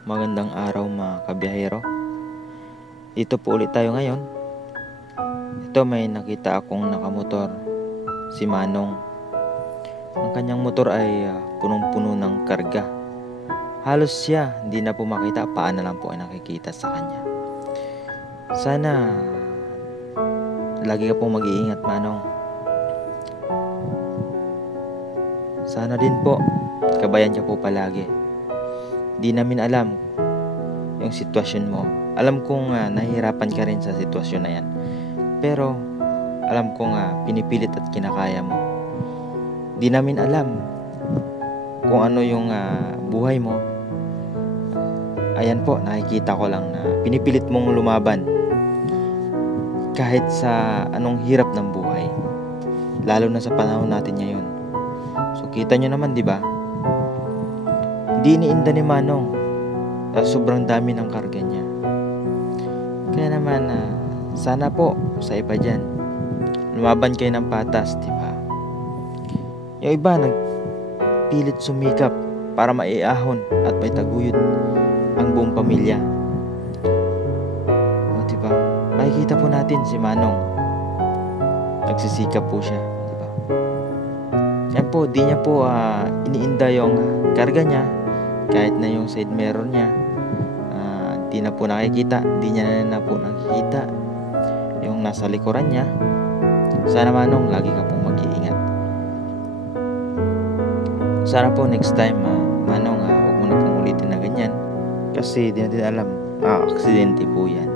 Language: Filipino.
Magandang araw mga kabiyahero. Dito po ulit tayo ngayon. Ito may nakita akong nakamotor, si Manong. Ang kanyang motor ay punong-puno ng karga. Halos siya hindi na po makita, paa na lang po ay nakikita sa kanya. Sana lagi ka pong mag-iingat, Manong. Sana din po kabayan ka po palagi. Di namin alam yung sitwasyon mo. Alam kong nahihirapan ka rin sa sitwasyon na yan. Pero alam kong pinipilit at kinakaya mo. Di namin alam kung ano yung buhay mo. Ayan po, nakikita ko lang na pinipilit mong lumaban kahit sa anong hirap ng buhay. Lalo na sa panahon natin ngayon. So kita nyo naman, di ba? Di iniinda ni Manong sobrang dami ng karga niya. Kaya naman sana po sa iba dyan lumaban kayo ng patas, di ba? Yung iba nagpilit sumikap para maiahon at may taguyod ang buong pamilya. O, di ba? Makikita po natin si Manong nagsisikap po siya, di ba? Yan po, di niya po iniinda yung karga niya. Kahit na yung side mirror niya di na po nakikita, di niya na po nakikita yung nasa likuran niya. Sana Manong lagi ka pong mag-iingat. Sana po next time Manong huwag mo na pong ulitin na ganyan, kasi di natin alam, aksidente po yan.